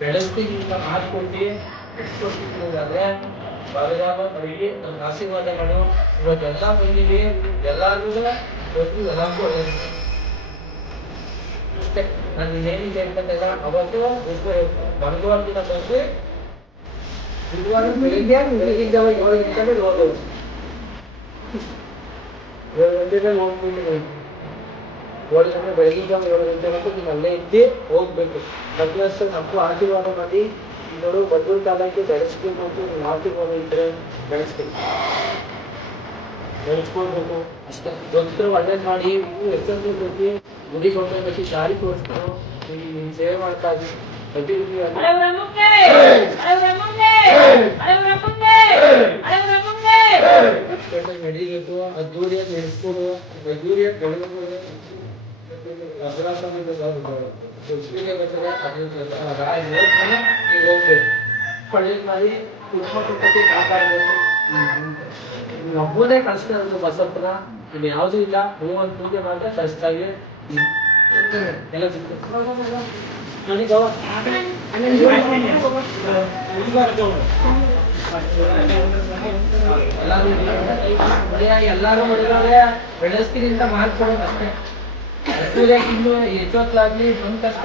ಬೆಳೆಸ್ತಿಗಿಂತ ಮಾತು ಕೊಟ್ಟು ಆದ್ರೆ ಬಲಗಾಮ ಬರೀ ನನ್ನ ಆಶೀರ್ವಾದಗಳು ಇವತ್ತೆಲ್ಲ ಬಂದಿವಿ ಎಲ್ಲಾರು ಎಲ್ಲರಿಗೂ ಅಷ್ಟೇ ನಾನು ಏನಿದೆ ಅಂತಂದಾಗ ಅವತ್ತು ಬರುವಾರ ದಿನ ಬಂದು ಬುಧವಾರ ಬೆಳಿಗ್ಗೆ ಬೆಳಗಿಂದ 7 ಗಂಟೆಗೆ ಹೋದವು 7 ಗಂಟೆಗೆ ಹೋಗ್ಬಿಟ್ಟು 7 ಗಂಟೆ ಬೆಳಗಿಂದ 7 ಗಂಟೆವರೆಗೂ ನೀವು ಅಲ್ಲೇ ಇದ್ದು ಹೋಗ್ಬೇಕು ಮಕ್ಕಳಷ್ಟ ನಮಗೂ ಆಶೀರ್ವಾದ ಮಾಡಿ ನೋಡು ಬದಲು ಕಾಲಕ್ಕೆ ಬೆಳೆಸ್ಬೇಕು ಅಂತ ನೀವು ಆಶೀರ್ವಾದ ಇದ್ರೆ ಬೆಳೆಸ್ಕೊಳ್ಬೇಕು ಅಷ್ಟೇ ದೊಡ್ಡ ಒಳ್ಳೇದು ಮಾಡಿ ಹೆಸರು ಕೊಟ್ಟು ಗುಡಿ ಕೊಂಡೋಗಿ ದಾರಿ ತೋರಿಸ್ತಾರೆ ಸೇವೆ ಮಾಡ್ತಾ ಇದ್ದೀವಿ ನಡಿಬೇಕು ಅದ್ದೂರಿಯಾಗಿ ನಡೆಸ್ಬೋದು ಅದ್ದೂರಿಯಾಗಿ ಬೆಳಗಬಹುದು ಹೋಗ್ಬೇಕು ಮಾಡಿ ಒಬ್ಬನೇ ಕಷ್ಟ ಇರೋದು ಬಸಪ್ಪನ ಇನ್ನು ಯಾವುದೂ ಇಲ್ಲ ಹೂವಂತ ಪೂಜೆ ಮಾಡಿದ್ರೆ ಕಷ್ಟ ಆಗಿ ಎಲ್ಲ ಎಲ್ಲಾರು ಮಾಡಿದ್ರೆ ಬೆಳೆಸ್ತೀನಿ ಅಂತ ಮಾಡ್ಕೊಡೋದು ಅಷ್ಟೇ ಇನ್ನು ಎಷ್ಟೊತ್ತಾಗ್ಲಿ ಒಂದು ಕಷ್ಟ